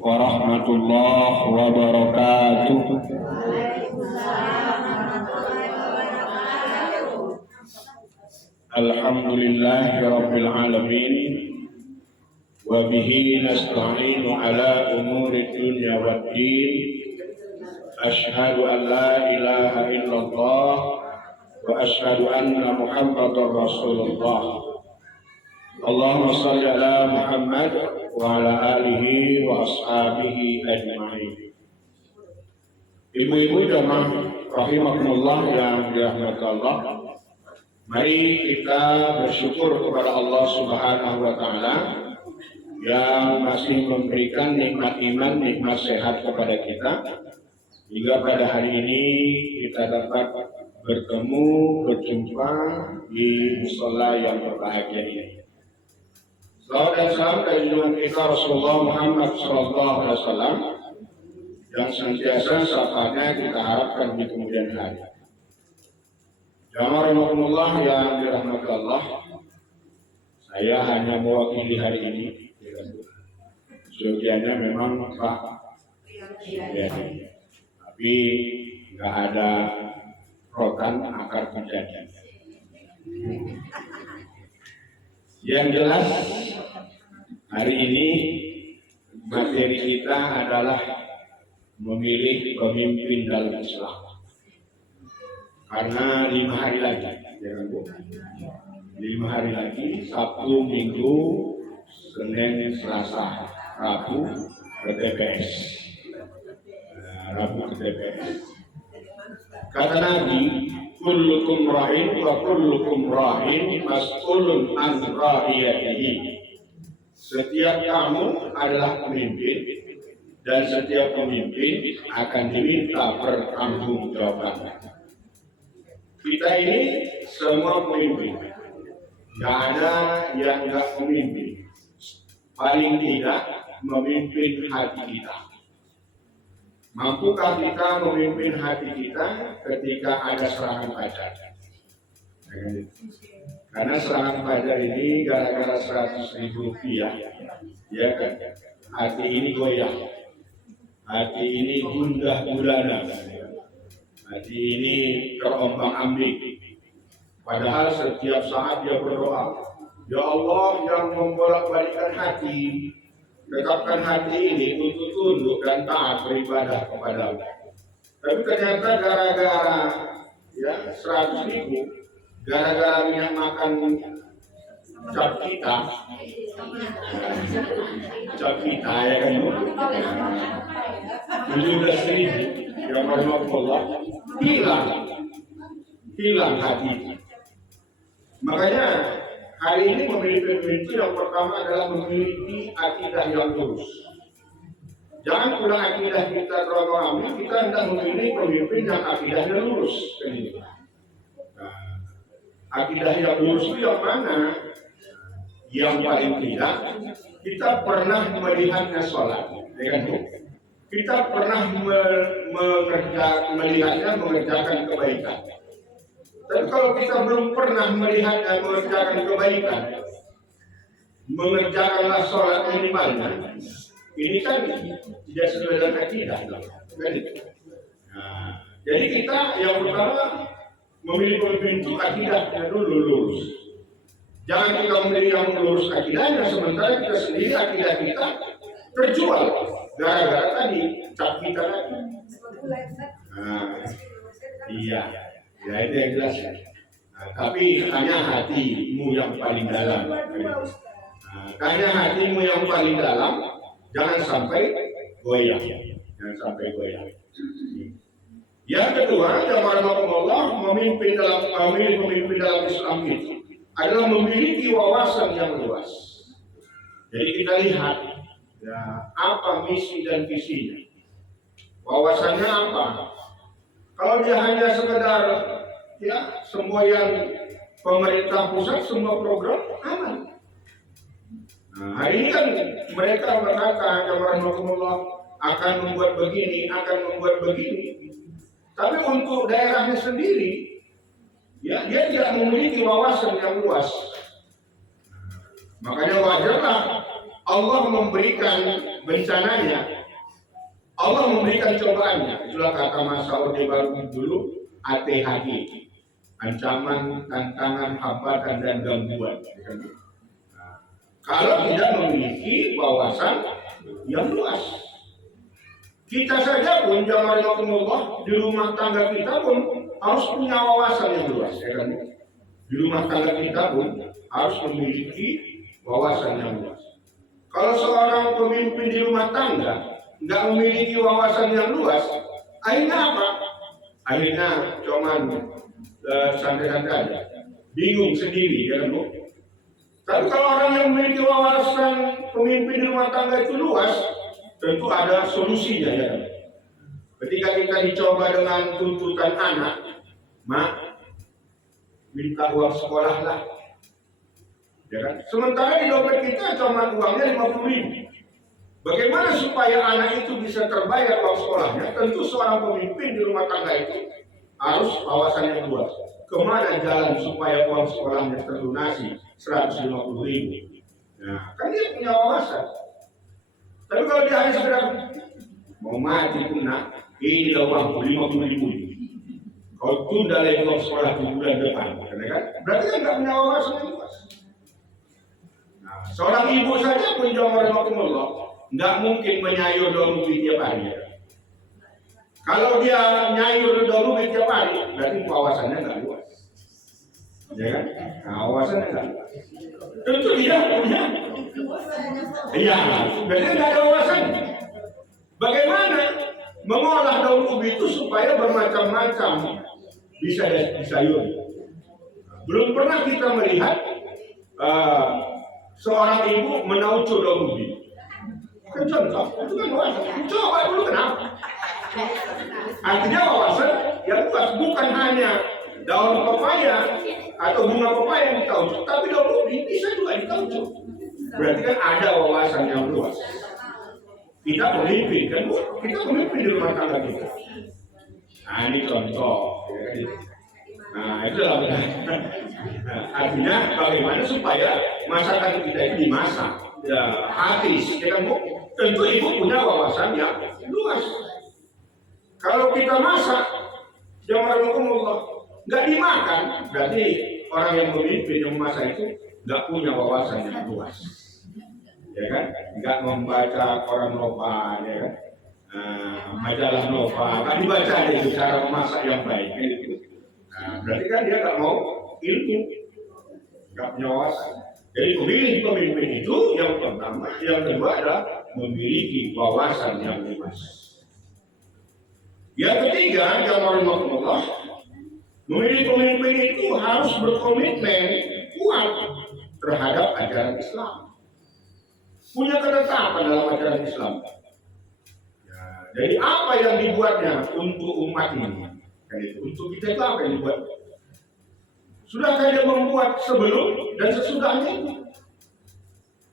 warahmatullahi wabarakatuh. Alhamdulillahi rabbil alamin wa bihi nasta'inu ala umuri dunya waddin. Asyhadu an la ilaha illallah wa asyhadu anna Muhammadar Rasulullah. Allahumma shalli ala Muhammad wa ala alihi wa ashabihi ajma'in. Ibu-ibu jamaah rahimakumullah yang dirahmati Allah, mari kita bersyukur kepada Allah Subhanahu wa taala yang masih memberikan nikmat iman, nikmat sehat kepada kita, hingga pada hari ini kita dapat bertemu, berjumpa di musala yang berbahagia ini. Salawat dan salam dari junjungan kita Rasulullah Muhammad SAW yang senantiasa syafaatnya kita harapkan di kemudian hari. Jamaah rahimakumullah yang dirahmati Allah, saya hanya mewakili hari ini. Seyogianya memang Pak, ya, tapi nggak ada rotan akar kejadian. Yang jelas hari ini materi kita adalah memilih pemimpin dalam Islam. Karena 5 hari lagi, jangan lupa, 5 hari lagi, Sabtu, Minggu, Senin, Selasa, Rabu ke TPS. Rabu ke TPS. Kata Nabi, kullukum ra'in wa kullukum ra'in mas'ulun an ra'iyatihi. Setiap kamu adalah pemimpin dan setiap pemimpin akan diminta pertanggungjawaban. Kita ini semua pemimpin, tidak ada yang tidak memimpin. Paling tidak memimpin hati kita. Mampukah kita memimpin hati kita ketika ada serangan fajar? Karena serangan fajar ini gara-gara 100.000 rupiah, ya kan? Hati ini goyah, hati ini gundah gulana, hati ini terombang-ambing. Padahal setiap saat dia berdoa, ya Allah yang membolak-balikkan hati, tetapkan hati ini untuk tunduk dan taat beribadah kepadamu. Tapi ternyata gara-gara ya 100.000, gara-gara minyak makan cap kita ya kan, 17.000 yang Allah hilang hati. Makanya hari ini memilih pemimpin yang pertama adalah memiliki akidah yang lurus. Jangan pula akidah kita terlalu ambil, kita hendak memilih pemimpin yang akidahnya lurus. Nah, akidah yang lurus itu yang mana? Yang paling tidak, kita pernah melihatnya sholat. Kita pernah melihatnya mengerjakan kebaikan. Dan kalau kita belum pernah melihat dan mengerjakan kebaikan, mengerjakanlah sholat minimalnya, ini kan tidak sesuai dengan akidah. Nah, jadi kita yang pertama memilih pemimpin itu akidahnya dulu lurus. Jangan kita memilih yang lurus akidahnya, sementara kita sendiri akidah kita terjual gara-gara tadi cap kita tadi. Nah, iya. Ya itu yang jelas ya. Nah, tapi hanya hatimu yang paling dalam. Nah, hanya hatimu yang paling dalam, jangan sampai goyah. Jangan sampai goyah. Yang kedua, jamaah Allah memilih pemimpin dalam Islam itu adalah memiliki wawasan yang luas. Jadi kita lihat ya, apa misi dan visinya. Wawasannya apa? Kalau dia hanya sekedar ya semua yang pemerintah pusat semua program aman. Nah, hari ini kan mereka berkata Allah akan membuat begini, akan membuat begini. Tapi untuk daerahnya sendiri, ya dia tidak memiliki wawasan yang luas. Makanya wajarlah Allah memberikan bencananya, Allah memberikan cobaannya. Itulah kata masa Orde Baru dulu, ATHG, ancaman, tantangan, hambatan, dan gangguan. Nah, kalau tidak memiliki wawasan yang luas, kita saja pun jamaah di rumah tangga kita pun harus punya wawasan yang luas, ya kan? Di rumah tangga kita pun harus memiliki wawasan yang luas. Kalau seorang pemimpin di rumah tangga nggak memiliki wawasan yang luas, akhirnya apa? Akhirnya cuman santai-santai aja, bingung sendiri, ya kan? Tapi kalau orang yang memiliki wawasan pemimpin di rumah tangga itu luas, tentu ada solusinya, ya kan? Ketika kita dicoba dengan tuntutan anak, mak, minta uang sekolah lah, ya kan? Sementara di dompet kita cuma uangnya 50.000. Bagaimana supaya anak itu bisa terbayar uang sekolahnya? Tentu seorang pemimpin di rumah tangga itu harus wawasan yang luas. Kemana jalan supaya uang sekolahnya terlunasi 150.000? Nah, kan dia punya wawasan. Tapi kalau dia hanya sekedar mau mati pun nak, ini uang 50.000. Kau tunda lagi uang sekolah di bulan depan, kan? Berarti kan nggak punya wawasan yang luas. Nah, seorang ibu saja pun Allah nggak mungkin menyayur daun ubi tiap hari. Kalau dia nyayur daun ubi tiap hari, berarti wawasannya nggak luas, ya kan? Nah, wawasannya nggak luas. Tentu dia punya, iya, berarti nggak ada wawasan. Bagaimana mengolah daun ubi itu supaya bermacam-macam bisa disayur? Belum pernah kita melihat seorang ibu menauco daun ubi. Kan contoh, itu kan wawasan. Coba dulu kenapa? Artinya wawasan yang luas, bukan hanya daun pepaya atau bunga pepaya yang ditauco, tapi daun ubi bisa juga ditauco. Berarti kan ada wawasan yang luas. Kita pemimpin, kan? Kita pemimpin di rumah tangga kita. Nah, ini contoh. Nah, itulah benar. Nah, artinya bagaimana supaya masakan kita ini dimasak, ya, habis, ya kan, Bu? Tentu ibu punya wawasan yang luas. Kalau kita masak, jangan nggak dimakan, berarti orang yang memimpin yang memasak itu nggak punya wawasan yang luas, ya kan? Nggak membaca koran Nova, ya kan? Majalah Nova, nggak dibaca itu cara memasak yang baik, gitu. Nah, berarti kan dia nggak mau ilmu, nggak punya wawasan. Jadi pemilih pemimpin itu yang pertama, yang kedua adalah memiliki wawasan yang luas. Yang ketiga, Allah, memilih pemimpin itu harus berkomitmen kuat terhadap ajaran Islam. Punya ketetapan dalam ajaran Islam. Ya, jadi apa yang dibuatnya untuk umat ini? Untuk kita itu apa yang dibuat? Sudahkah dia membuat sebelum dan sesudahnya itu?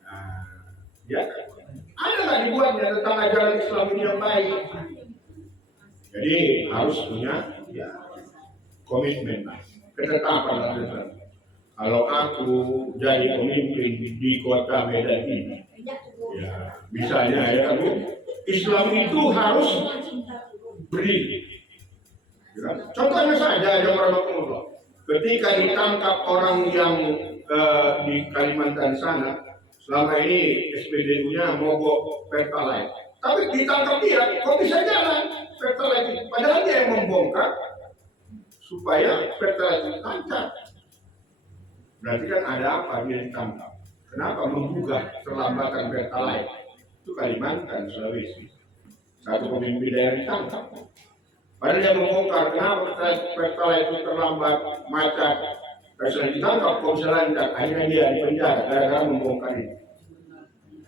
Nah, ya, ada nggak dibuatnya tentang ajaran Islam ini yang baik? Jadi harus punya, ya, komitmen, ketetapan Islam. Kalau aku jadi pemimpin di kota Medan ini, ya, misalnya, ya kan, Islam itu harus berdiri. Ya, contohnya saja, Allah. Ketika ditangkap orang yang di Kalimantan sana, selama ini SPBU-nya mogok Pertalite. Tapi ditangkap dia, kok bisa jalan Pertalite? Padahal dia yang membongkar supaya Pertalite lancar. Berarti kan ada apa dia ditangkap? Kenapa menggugah terlambatan Pertalite? Itu Kalimantan, Sulawesi. Satu pemimpin daerah ditangkap. Padahal dia membongkar, kenapa Pertalite itu terlambat, macet. Setelah ditangkap, kok bisa lancar, akhirnya dia di penjara gara-gara membongkar ini.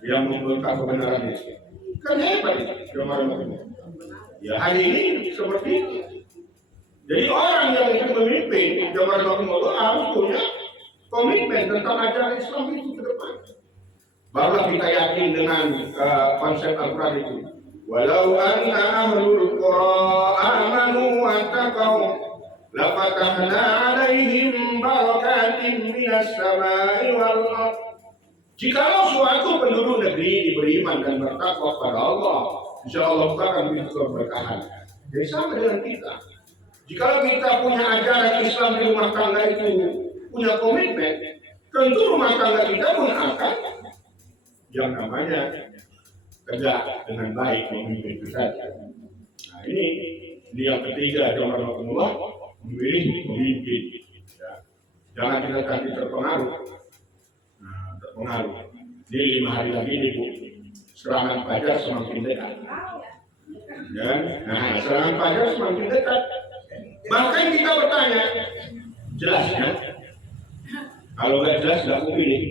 Yang membongkar kebenaran itu. Kan hebat itu, ya, hari ini seperti itu. Jadi orang yang ingin memimpin Jamaah Rahmah harus punya komitmen tentang ajaran Islam itu ke depan. Barulah kita yakin dengan konsep Al-Quran itu. Walau anna ahlul qura amanu wattaqau lafatahna alaihim barakatim minas samai wal ardh. Jikalau suatu penduduk negeri beriman dan bertakwa kepada Allah, insya Allah akan pintu keberkahan. Jadi sama dengan kita. Jika kita punya ajaran Islam di rumah tangga itu punya komitmen, tentu rumah tangga kita pun akan yang namanya kerja dengan baik memimpin kita. Nah ini yang ketiga, jamaah memilih pemimpin. Ya. Jangan kita nanti terpengaruh. Nah, terpengaruh. Ini 5 hari lagi nih Bu, serangan Fajar semakin dekat. Ya. Nah, serangan Fajar semakin dekat. Bahkan kita bertanya, jelas ya? Kalau nggak jelas nggak aku pilih.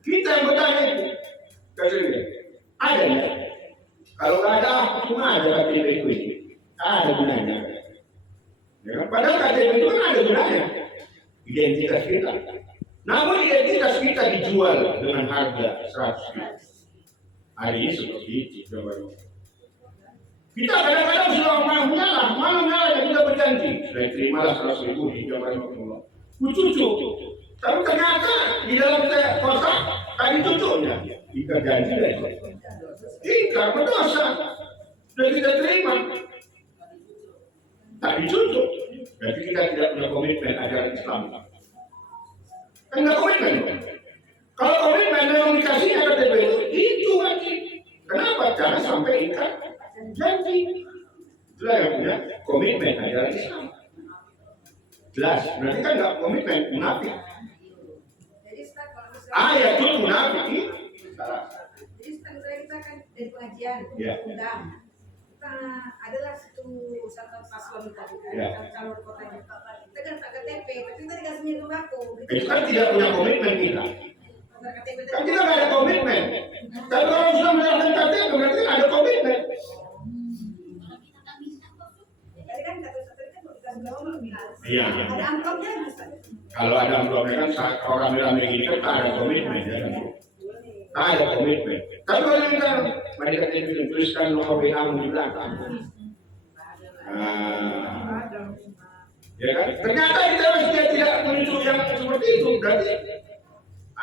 Kita yang bertanya itu, ada ya? Kalau nggak ada, cuma ada KTP itu. Ada gunanya. Ya, padahal KTP itu kan ada gunanya. Identitas kita. Namun identitas kita dijual dengan harga 100 ribu. Hari ini seperti itu. Kita kadang-kadang sudah malu ngalah dan kita berjanji. Sudah terimalah 100 ribu di Jawa Timur. Cucu. Tapi ternyata di dalam kotak tadi cucunya. Kita janji dari kita berdosa. Sudah kita terima. Tak dicucuk. Berarti kita tidak punya komitmen ajaran Islam. Enggak komitmen. Kalau komitmen memang dikasihnya KTP itu wajib. Kenapa? Jangan sampai ikat janji. Itulah yang punya komitmen ajaran Islam. Jelas. Berarti kan enggak komitmen, munafik. Ya itu munafik. Jadi setelah kita kan dari pengajian, undang. Adalah satu paslon tadi kan, calon kotanya. Kita kan tak KTP, tapi kita dikasihnya sembako. Itu kan tidak punya komitmen kita. Kan kita nggak ada komitmen. Tapi kalau sudah melakukan KTP berarti ada komitmen. Jadi kan KTP kan mau dikasih orang Iya. ada amplopnya bisa. Kalau ada amplopnya kan orang rame gini kan tak ada komitmen ya. Tak ada komitmen. Tapi kalau kita mari kita tuliskan nomor WA di belakang. Ya kan? Ternyata kita sudah tidak menunjuk yang seperti itu. Berarti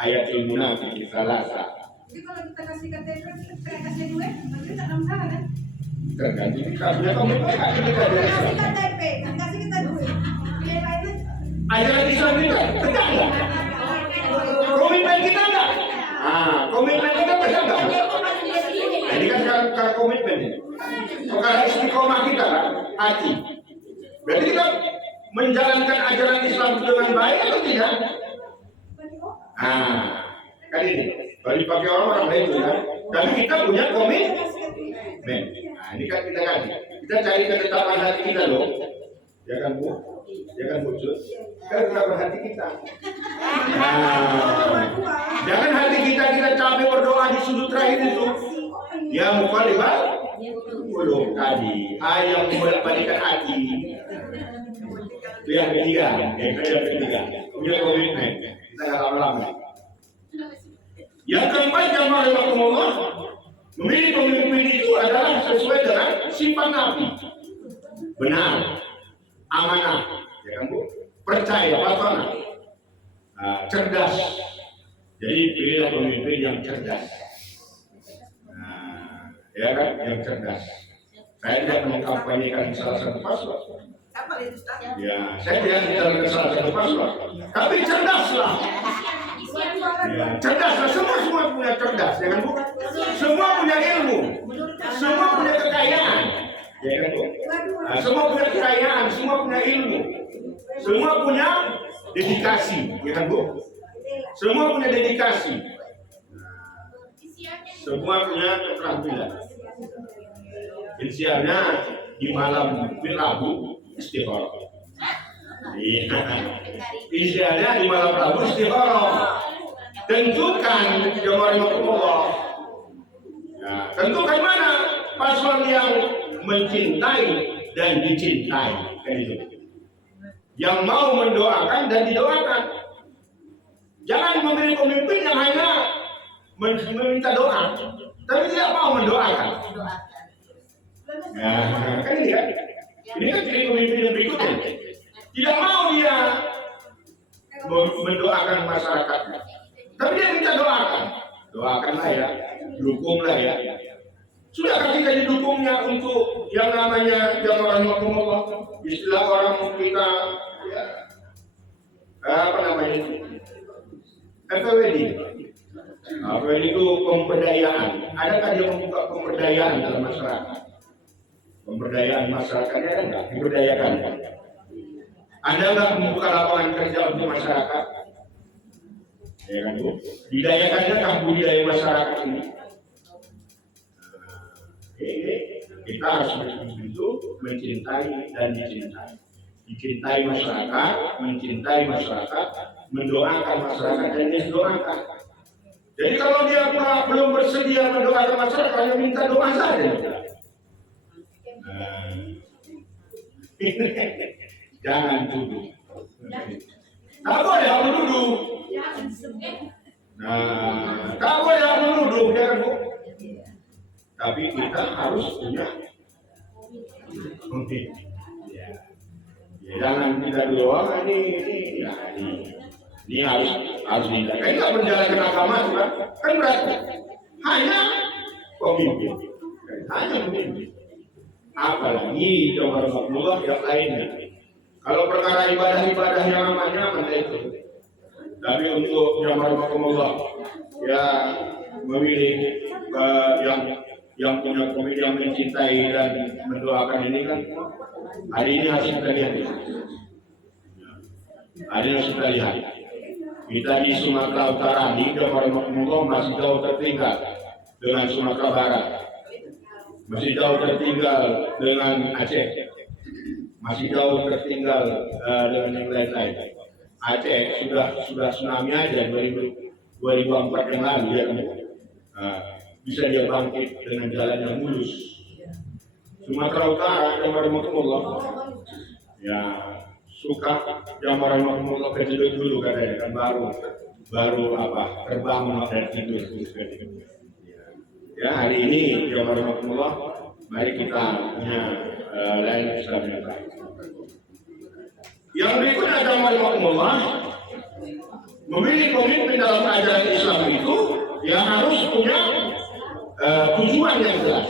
ayatul munafik salasa. Jadi kalau kita kasih KTP, kita kasih duit, nanti kita enam salah kan? Tergantung kita punya komitmen. Kasih KTP, kan kasih kita duit. Pilih lainnya. Ajaran Islam kita tegak nggak? Komitmen kita enggak? Komitmen kita tegak nggak? Nah, ini kan sekarang komitmen ini. Perkara istiqomah kita kan, hati. Berarti kita menjalankan ajaran Islam dengan baik atau tidak? Kan ini. Kalau dipakai orang lain itu kan. Tapi kita punya komitmen. Nah, ini kan kita kan. Kita cari ketetapan hati kita loh. Ya kan Bu? Ya kan Bu? Kan ketetapan hati kita. Jangan hati kita capek berdoa di sudut terakhir itu. Ya mukhalifat belum tadi. Yang membolak-balikan hati. Itu yang ketiga. Punya komitmen. Kita nggak lama-lama. Yang keempat, jamaah rahimakumullah, memilih pemimpin itu adalah sesuai dengan sifat Nabi. Benar, amanah, ya kan Bu? Percaya, patona, cerdas. Jadi pilihlah pemimpin yang cerdas. Ya kan, yang cerdas. Saya tidak mengkampanyekan salah satu paslon. Ya, saya tidak mengkampanyekan salah satu paslon. Tapi cerdaslah. Ya, cerdaslah, semua punya cerdas, ya kan Bu? Semua punya ilmu, semua punya kekayaan, ya kan Bu? Semua punya kekayaan, semua punya ilmu, semua punya dedikasi, ya kan Bu? Semua punya dedikasi, semua punya keterampilan. Inisialnya di malam Rabu istigharah. Inisialnya di malam Rabu istigharah. Tentukan jamaah rahimakumullah. Ya, tentukan mana paslon yang mencintai dan dicintai, kan itu. Yang mau mendoakan dan didoakan. Jangan memilih pemimpin yang hanya meminta doa, tapi tidak mau mendoakan. Ya, kan ini kan? Ini kan jadi pemimpin yang berikutnya. Tidak mau dia mendoakan masyarakatnya. Tapi dia minta doakanlah ya. dukunglah ya. Sudahkah kita didukungnya untuk yang namanya jamaah rahmatullah? Istilah orang kita ya, apa namanya itu? FWD. FWD itu pemberdayaan. Adakah dia membuka pemberdayaan dalam masyarakat? Pemberdayaan masyarakatnya ada nggak? Diberdayakan. Ada nggak membuka lapangan kerja untuk masyarakat? Ya kan Bu? Didayakannya kan budaya masyarakat ini? Kita harus betul-betul mencintai dan dicintai. Dicintai masyarakat, mencintai masyarakat, mendoakan masyarakat dan didoakan. Jadi kalau dia belum bersedia mendoakan masyarakat, hanya minta doa saja. Jangan duduk. Tak boleh aku duduk. Tak boleh aku duduk, jangan Bu. Tapi kita harus punya komitmen. Ya, jangan kita doang ini harus dijaga. Kita menjalankan agama kan berarti hanya pemimpin, hanya pemimpin. Apalagi jamaah rahmatullah yang lainnya. Kalau perkara ibadah yang aman itu. Tapi untuk jamaah rahmatullah ya memilih yang punya komitmen, yang mencintai dan mendoakan ini kan hari ini harus kita lihat. Hari ini harus kita lihat. Kita di Sumatera Utara di jamaah rahmatullah masih jauh tertinggal dengan Sumatera Barat. Masih jauh tertinggal dengan Aceh, masih jauh tertinggal dengan yang lain-lain. Aceh sudah tsunami aja 2004 yang lalu ya, bisa dia bangkit dengan jalan yang mulus. Sumatera Utara jamaah rahmatullah ya suka jamaah rahmatullah kejedut dulu katanya kan baru terbangun dari tidur. Ya hari ini jamaah rahmatullah mari kita punya lain Islam yang baik. Yang berikutnya jamaah rahmatullah memilih komitmen dalam ajaran Islam itu yang harus punya tujuan yang jelas.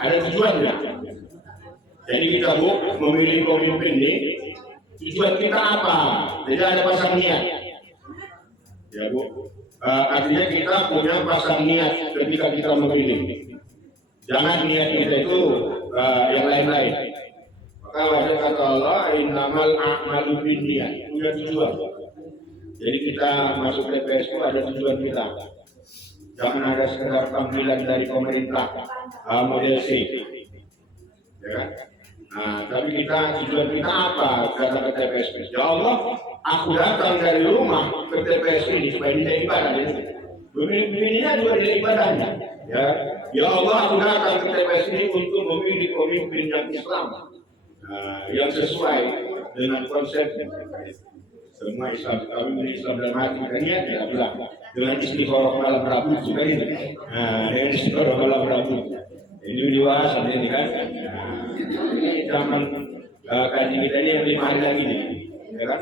Ada tujuannya. Jadi kita Bu memilih komitmen ini tujuan kita apa? Jadi ada pasang niat. Ya Bu. Artinya kita punya pasang niat ketika kita memilih. Jangan niat kita itu yang lain-lain. Maka wajah kata Allah, innamal a'malu binniyat. Punya tujuan. Jadi kita masuk TPS itu ada tujuan kita. Jangan ada sekedar panggilan dari pemerintah model C. Ya kan? Tapi tujuan kita apa? Kata ke TPS. Ya Allah, aku datang dari rumah ke TPS ini supaya tidak ibadah. Pemimpinnya juga tidak ibadahnya. Ya Allah, aku datang ke TPS ini untuk memilih pemimpin yang Islam, yang sesuai dengan konsepnya. Semua Islam, kami memilih Islam dalam hati. Kan ya, dia bilang dengan istikharah malam Rabu juga ini. Dengan istikharah malam Rabu. Ini dibahas ini kan. Ini zaman kaji kita ini yang 5 hari lagi nih. Ya kan?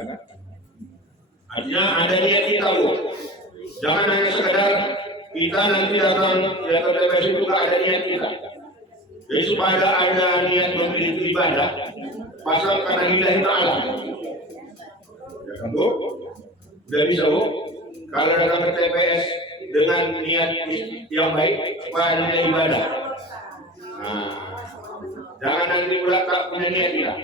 Artinya ada niat kita Bu. Jangan hanya sekedar kita nanti datang ya ke TPS itu juga ada niat kita. Jadi supaya ada niat memilih ibadah, pasal karena lillahi ta'ala. Ya kan Bu? Udah bisa Bu? Kalau datang ke TPS dengan niat yang baik, supaya ada ibadah. Jangan nanti pula tak punya niat kita.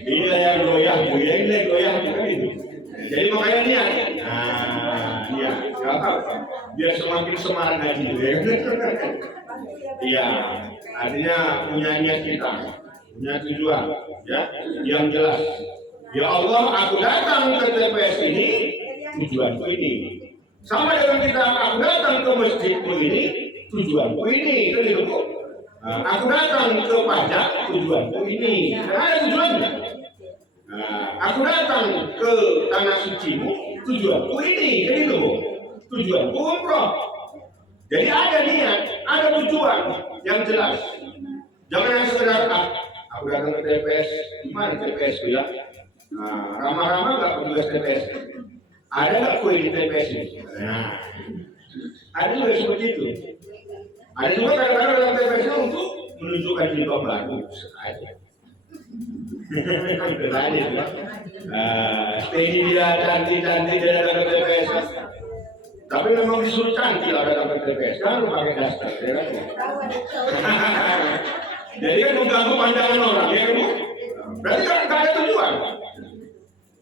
Inilah yang goyah, ini goyah juga itu. Jadi makanya niat. Iya, biar semakin semangat gitu ya. Iya, artinya punya niat kita, punya tujuan, ya, yang jelas. Ya Allah, aku datang ke TPS ini, tujuanku ini. Sama dengan kita, aku datang ke masjidku ini, tujuanku ini, kan itu. Aku datang ke pajak, tujuanku ini. Karena ada tujuannya. Aku datang ke tanah sucimu, tujuanku ini, kan itu. Tujuanku umroh. Jadi ada niat, ada tujuan yang jelas. Jangan yang sekedar Aku datang ke TPS, di mana TPS itu ya? Nah, ramah-ramah nggak petugas TPS? Ada nggak kue di TPS ini? Nah, ada juga seperti itu. Ada juga kadang-kadang dalam TPS itu untuk menunjukkan jilbab baru aja. Berani itu. Ini dia cantik-cantik dia datang ke TPS. Tapi memang disuruh cantik lah datang ke TPS. Jangan lupa pakai daster, ya kan? Jadi kan mengganggu pandangan orang, ya kan? Berarti kan nggak ada tujuan.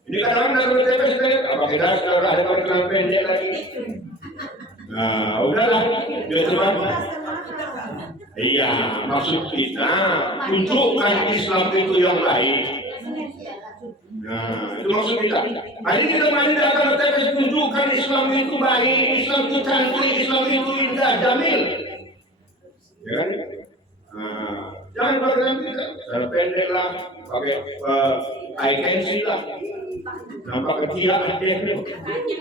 Ini kadang-kadang datang ke TPS pakai daster, ada pakai celana pendek lagi. Nah, udahlah, dia cuma. Iya, maksud kita tunjukkan Islam itu yang baik. Nah, itu maksud kita. Hari ini kemarin datang ke TPS tunjukkan Islam itu baik, Islam itu cantik, Islam itu indah, jamil. Ya kan? Nah, jangan pakai nanti cara pendek lah, pakai eye candy lah, nampak ketiak ada ini.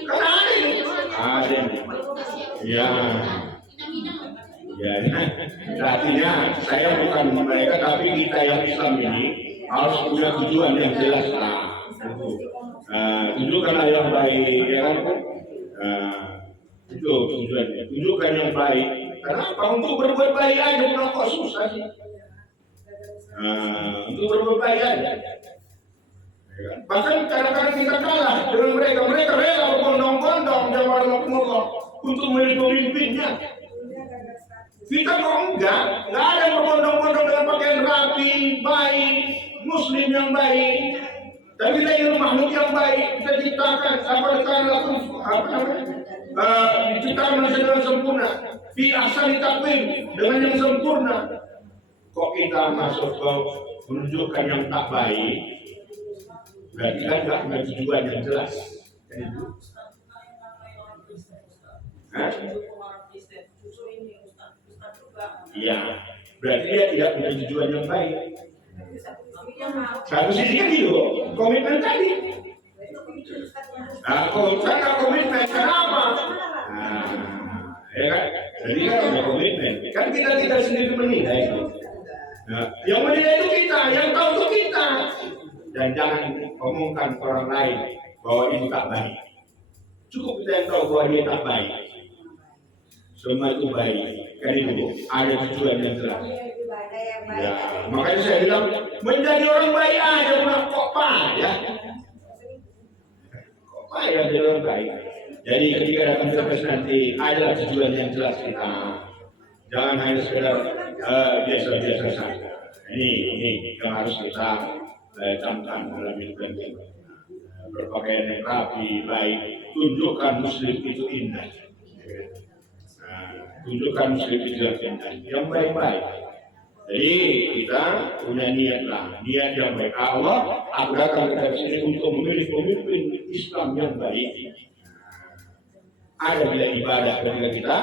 Kan ada ini. Ada. Ya. Ya, artinya saya bukan mereka, tapi kita yang Islam ini harus punya tujuan yang jelas lah. Tunjukkanlah yang baik, ya kan? Itu tujuannya. Tunjukkan yang baik. Kenapa? Untuk berbuat baik aja, bukan kok susah sih. Untuk berbuat baik aja. Bahkan kadang-kadang kita kalah dengan mereka. Mereka rela berbondong-bondong jamaah Allah untuk memilih pemimpinnya. Kita kok enggak ada berbondong-bondong dengan pakaian rapi, baik, muslim yang baik. Dan kita ingin makhluk yang baik, kita ciptakan diciptakan manusia dengan sempurna. Fi ahsani taqwim, dengan yang sempurna. Kok kita masuk ke menunjukkan yang tak baik? Berarti kan enggak punya tujuan yang jelas. Iya, berarti dia tidak punya tujuan yang baik. Satu sisi kan gitu, komitmen tadi. Karena komitmen, kenapa? Ya kan? Jadi kan ada komitmen. Kan kita tidak sendiri menilai itu. Yang menilai itu kita, yang tahu itu kita. Dan jangan omongkan orang lain bahwa ini tak baik. Cukup kita yang tahu bahwa ini tak baik. Semua itu baik. Kan itu ada tujuan yang jelas. Ya, makanya saya bilang menjadi orang baik aja bukan kok payah. Kok payah jadi orang baik. Jadi ketika datang TPS nanti adalah tujuan yang jelas kita. Jangan hanya sekedar biasa-biasa saja. Ini yang harus kita camkan dalam hidup kita. Berpakaian yang rapi, baik, tunjukkan muslim itu indah. Tunjukkan muslim itu yang baik-baik. Jadi kita punya niat yang baik. Allah aku datang ke sini untuk memilih pemimpin Islam yang baik. Ada bila ibadah ketika kita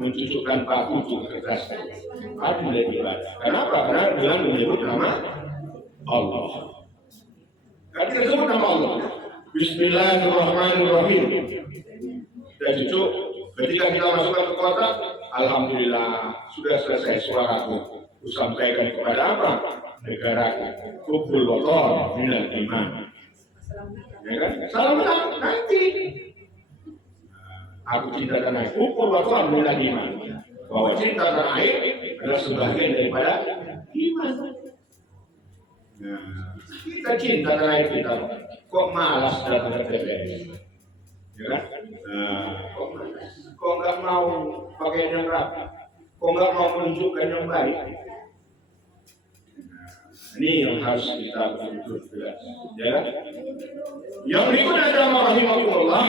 mencucukkan paku untuk kertas. Ada bila ibadah. Kenapa? Karena dengan menyebut nama Allah. Kan kita sebut nama Allah. Bismillahirrahmanirrahim. Dan cucuk ketika kita masukkan ke kota, alhamdulillah sudah selesai suaraku. Sampaikan kepada apa? Negara kubul waton minal iman. Ya kan? Salam nanti. Aku cinta tanah air. Kubul waton minal iman. Bahwa cinta tanah air adalah sebagian daripada iman. Nah, kita cinta tanah air kita. Kok malas datang ke TPS? Ya kan? Kok malas? Kok nggak mau pakai yang rapi? Kok nggak mau menunjukkan yang baik? Ini yang harus kita betul-betul jelas. Ya. Yang berikut adalah rahimahullah.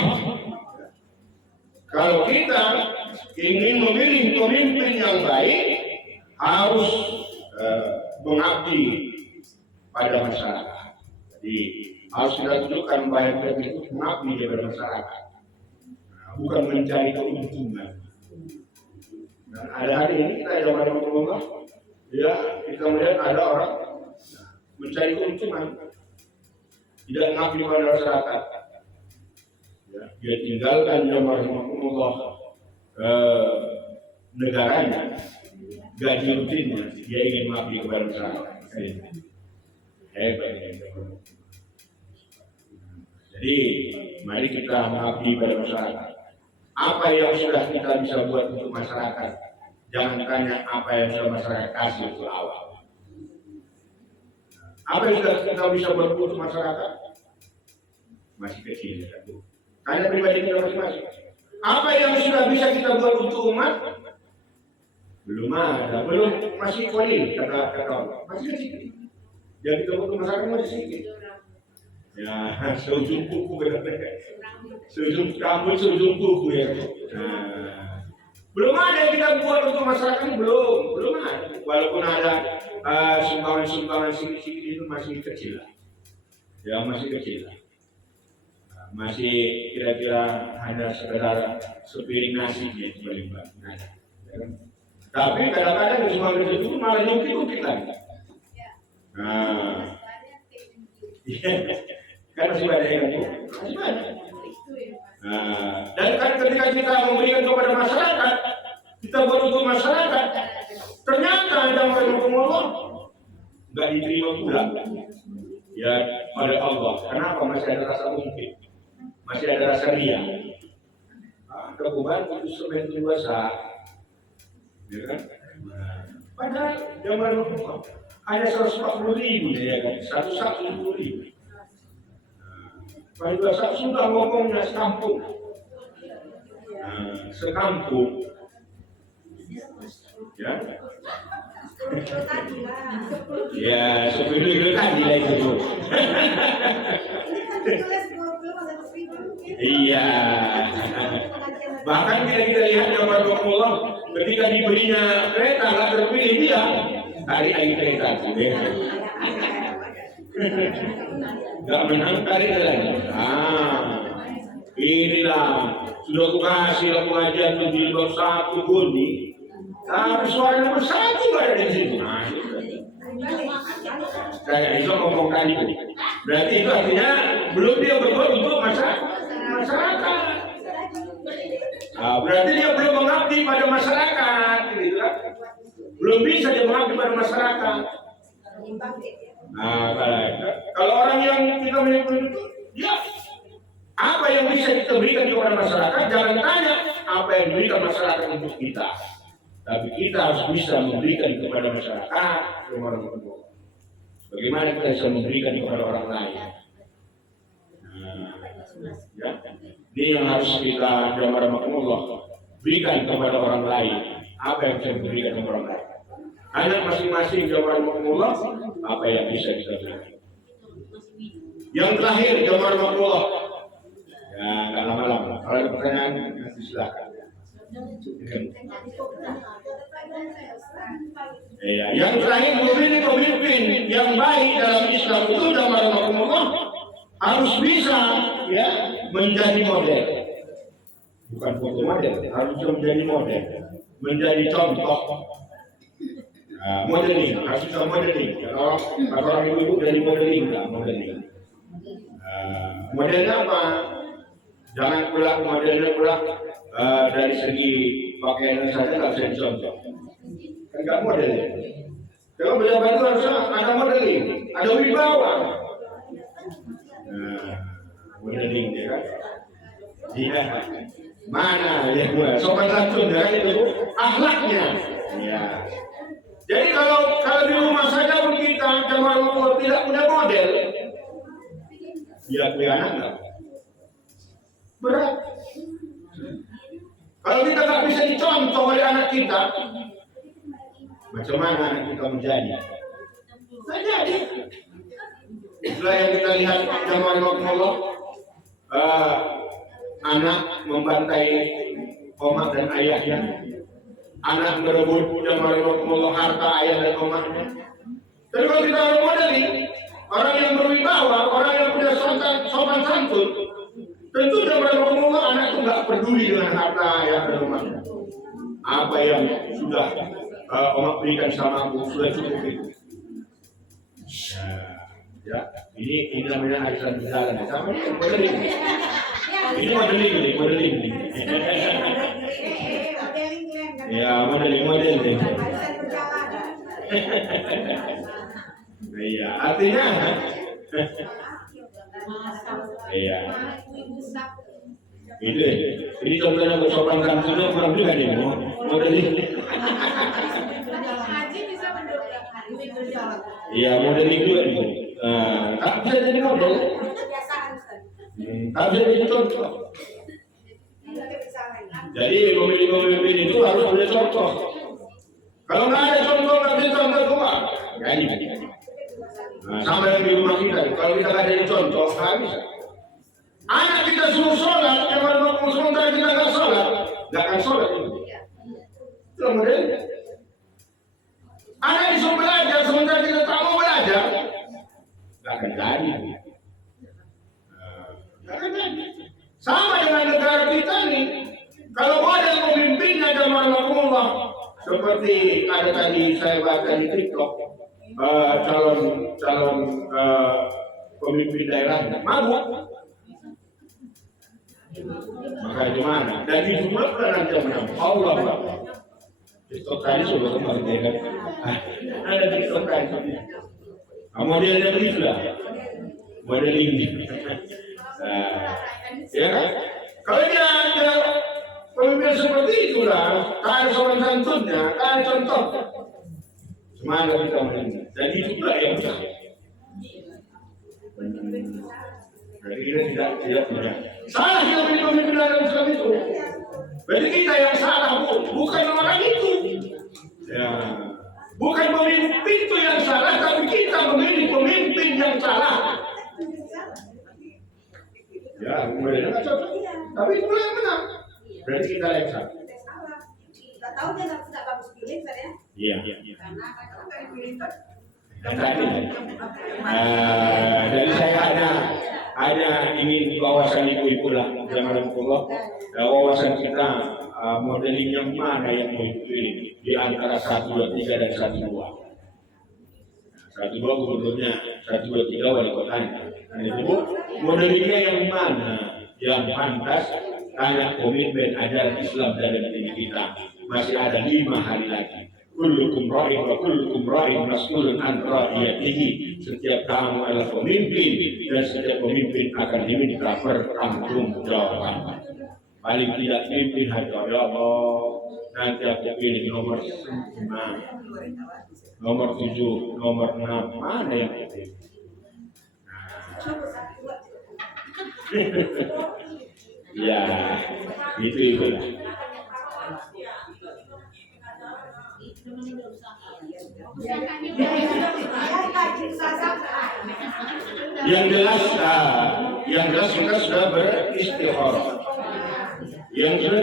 Kalau kita ingin memilih pemimpin yang baik, harus mengabdi pada masyarakat. Jadi harus kita tunjukkan bahwa kita itu mengabdi kepada masyarakat, bukan mencari keuntungan. Dan ada hari ini kita ada rahimahullah, ya kita melihat ada orang mencari keuntungan, tidak mengabdi pada masyarakat. Ya, dia tinggalkan jamaah rahimahullah negaranya, gaji rutinnya, dia ingin mengabdi kepada masyarakat. Jadi mari kita mengabdi pada masyarakat. Apa yang sudah kita bisa buat untuk masyarakat, jangan tanya apa yang sudah masyarakat kasih untuk awal. Apa yang sudah kita bisa buat untuk masyarakat? Masih kecil. Tanya pribadi kita masing-masing. Apa yang sudah bisa kita buat untuk umat? Belum ada, belum, masih kolil, kata Allah. Masih kecil. Jadi kita buat masyarakat masih sedikit. Ya, seujung kuku benar-benar. Seujung rambut, seujung kuku ya. Nah, belum ada yang kita buat untuk masyarakat, belum ada. Walaupun ada sumbangan-sumbangan sedikit itu masih kecil lah. Ya masih kecil lah. Masih kira-kira hanya sekedar sepiring nasi ya paling banyak. Tapi kadang-kadang sumbangan itu malah nyungkit-nyungkit lagi. Nah, kan masih banyak yang itu, masih banyak. Nah, dan kan ketika kita memberikan kepada masyarakat, kita buat untuk masyarakat, ternyata yang Allah nggak diterima pula. Ya pada Allah. Kenapa? Masih ada rasa mungkin, masih ada rasa ria. Kebetulan itu sebenarnya dosa, ya kan? Padahal zaman Allah hanya 140.000 ya kan, 140.000. Pada saat sudah ngomongnya sekampung, sekampung, ya, ya sebelum tadi lah itu. Iya. Bahkan kita lihat zaman Allah ketika diberinya kereta nggak terpilih dia dari air kereta itu. Gak menang tarik lagi. Inilah sudah aku kasih lah pengajian tuh di bawah satu bunyi. Tapi suaranya bersatu ada di situ. Saya itu ngomong tadi. Berarti itu artinya belum dia berbuat untuk masyarakat. Berarti dia belum mengabdi pada masyarakat, gitu kan? Belum bisa dia mengabdi pada masyarakat. Kalau orang yang kita miliki itu, ya apa yang bisa kita berikan kepada masyarakat, jangan tanya apa yang diberikan masyarakat untuk kita, tapi kita harus bisa memberikan kepada masyarakat. Bagaimana kita bisa memberikan kepada orang lain? Ya, ini yang harus kita Allah berikan kepada orang lain. Apa yang bisa diberikan kepada orang lain? Anak masing-masing Allah apa yang bisa kita berikan. Yang terakhir Allah. Ya, nggak lama-lama. Kalau ada pertanyaan, silakan. Ya, yang terakhir memilih pemimpin yang baik dalam Islam itu Allah harus bisa ya menjadi model. Bukan foto model, harus menjadi model, menjadi contoh. Modeling, harus bisa modeling. Kalau orang ibu dari modeling, modeling. Modelnya apa? Jangan pula modelnya dari segi pakaian saja nggak bisa dicontoh. Kan nggak modelnya. Kalau pejabat itu harus ada modeling, ada wibawa. Modeling ya kan? Iya. Mana ya gue? Sopan santun ya itu akhlaknya. Ya. Jadi kalau di rumah saja pun kita kalau tidak punya model, ya punya anak nggak? Berat. Kalau kita nggak bisa dicontoh oleh anak kita, macam mana anak kita menjadi? Nggak jadi. Itulah yang kita lihat zaman Allah, anak membantai omak dan ayahnya. Anak berebut zaman Allah harta ayah dan omaknya. Tapi kalau kita orang modeling, orang yang berwibawa, orang yang punya sopan santun, tentu zaman Allah anak itu nggak peduli dengan harta ayah dan omaknya. Apa yang sudah omak berikan sama aku sudah cukup itu. Ya, ini namanya arisan berjalan. Sama ini modeling. Ini modeling. Ya, modeling. Iya, artinya iya. Ini contohnya untuk sopan santunnya kurang juga nih, mau dari. Iya, model itu juga nih. Tak bisa jadi model. Tak bisa jadi contoh. Jadi pemimpin itu harus ada contoh. Kalau nggak ada contoh, nggak bisa contoh semua. Gaji. Nah, sama yang di rumah kita. Kalau kita nggak ada contoh, nggak bisa. Anak kita suruh sholat, yang mana sementara kita nggak sholat, nggak akan sholat. Itu modelnya. Anak disuruh belajar, sementara kita tak mau belajar, nggak akan jadi. Sama dengan negara kita nih. Kalau ada pemimpinnya dan Allah, seperti ada tadi saya baca di TikTok, calon pemimpin daerah mabuk, maka gimana? Dan itu pula nanti menang. Allah. TikTok tadi sudah kemarin kan? Ada TikTok tadi. Modelnya begitu lah, model ini. Ya kan? Kalau dia ada pemimpin seperti itulah, tak ada sopan santunnya, tak ada contoh. Semangat kita menang. Dan itu pula yang besar. Jadi kita tidak benar. Salah kita beri pemimpin dalam Islam itu. Berarti kita yang salah, bukan orang itu. Ya. Bukan pemimpin itu yang salah, tapi kita memilih pemimpin yang salah. Ya, kemudian tapi itu yang benar. Berarti kita yang salah. Tidak tahu dia tidak bagus pilih, ya? Iya. Karena kalau nggak pilih itu. Jadi saya ada ingin wawasan ibu-ibu lah, wawasan kita modeling yang mana yang mau dipilih di antara 1, 2, 3 dan 1, 2. 1, 2 gubernurnya, 1, 2, 3 wali kotanya. Modelingnya yang mana yang pantas? Tanya komitmen ajaran Islam dalam diri kita. Masih ada 5 hari lagi. Kullukum ra'in wa kullukum ra'in mas'ulun an ra'iyatihi. Setiap kamu adalah pemimpin dan setiap pemimpin akan diminta pertanggungjawaban. Paling tidak pimpin harga ya Allah. Nanti aku pilih nomor 6, nomor 7, nomor 6. Mana yang itu? Ya, itu. Yang jelas kita sudah beristikharah.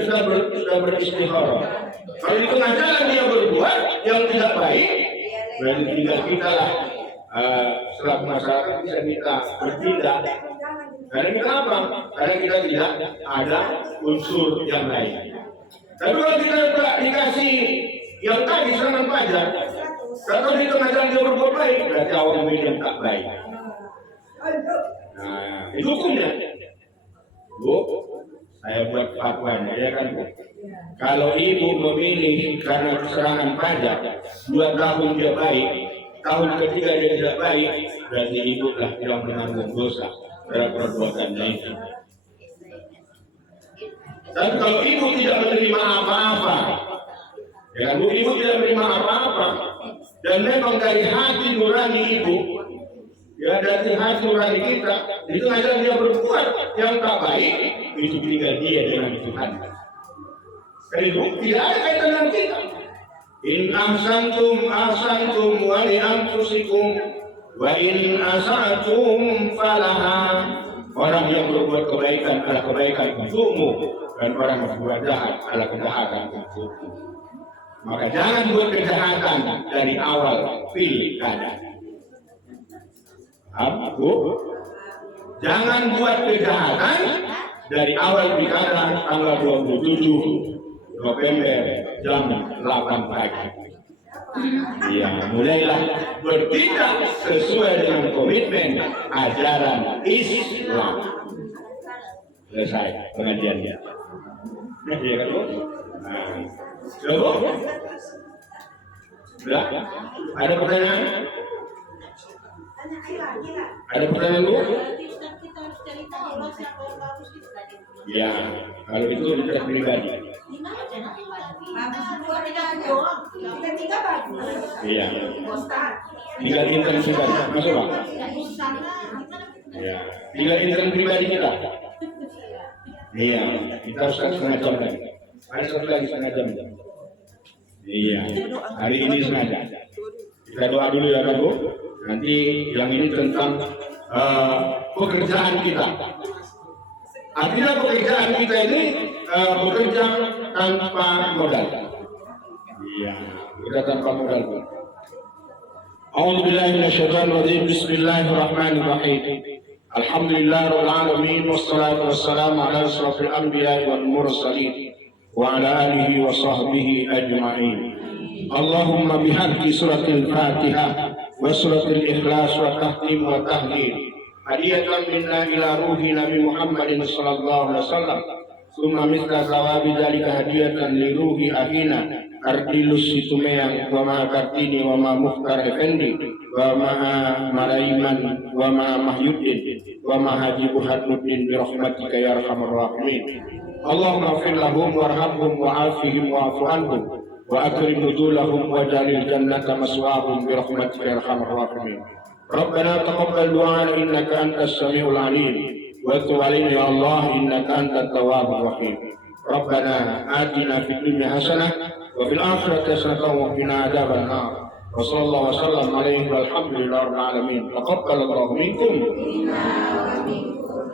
Sudah beristikharah. Kalau di tengah jalan dia berbuat yang tidak baik, berarti tinggal kita lah selaku masyarakat bisa kita bertindak. Karena kita apa? Karena kita tidak ada unsur yang lain. Tapi kalau kita dikasih yang tadi serangan pajak, kalau di tengah jalan dia berbuat baik, berarti awal yang tak baik. Nah, itu hukumnya. Bu, saya buat fatwanya, ya kan Bu? Kalau ibu memilih karena serangan pajak, 2 tahun dia baik, tahun ketiga dia tidak baik, berarti ibu lah yang menanggung dosa terhadap perbuatannya itu. Dan kalau ibu tidak menerima apa-apa, ya Bu, ibu tidak menerima apa-apa, dan memang dari hati nurani ibu, ya dari hati nurani kita, itu aja dia berbuat yang tak baik, itu tinggal dia dengan Tuhan. Karena itu tidak ada kaitan dengan kita. In ahsantum wa li anfusikum wa in asatum falaha. Orang yang berbuat kebaikan adalah kebaikan untukmu, dan orang yang berbuat jahat adalah kejahatan untukmu. Maka jangan buat kejahatan dari awal pilkada. Bu, jangan buat kejahatan dari awal pilkada tanggal 27 November jam 8 pagi. Ya, mulailah bertindak sesuai dengan komitmen ajaran Islam. Selesai pengajiannya. Ya kan, Bu? Coba. Sudah? Ada pertanyaan? Gila. Ada pertanyaan Bu? Berarti Ustaz kita harus cari tahu loh siapa yang bagus gitu. Ya, kalau itu kita pribadi. Di mana channel pribadi? Bagus Kita keluar kita aja. doang. Kita tiga bagus. Iya. Bostan. Tinggal internet pribadi, masuk Pak? Ya di sana gimana? Ya, tinggal internet pribadi kita. Iya, kita harus setengah jam lagi. Ada satu lagi setengah jam. Iya, hari ini sengaja. Kita doa dulu ya Pak Bu. Nanti yang ini tentang pekerjaan kita. Artinya pekerjaan kita ini bekerja tanpa modal. Iya, bekerja tanpa modal. A'udzubillahi minasyaitonir rajim. Bismillahirrahmanirrahim. Alhamdulillahirabbil alamin wassalatu wassalamu ala asyrafil anbiya'i wal mursalin wa ala alihi wa sahbihi ajma'in. Allahumma bihaqqi suratil Fatihah wa suratil Ikhlas wa tahtim wa tahlil hadiyatan minna ila ruhi Nabi Muhammadin sallallahu alaihi wasallam summa mithla thawabi dzalika hadiyatan li ruhi akhina Ardilus Situmeyang wa ma Kartini wa ma Mukhtar Effendi wa ma Maraiman wa ma Mahyuddin wa ma Haji Burhanuddin bi rahmatika ya arhamar rahimin. Allahumma ighfir lahum warhamhum wa'afihim wa'fu anhum wa akrim nuzulahum wa jalil jannata maswahum bi rahmatika ya arhamar rahimin. Rabbana taqabbal du'ana innaka antas samiul alim wa tub alaina ya Allah innaka antat tawwabur rahim. Rabbana atina fid dunya hasanah wa fil akhirati hasanah wa qina adzaban nar. Wa sallallahu wasallam alaihi walhamdulillahi rabbil alamin. Taqabbalallahu minkum. Inna wa minkum.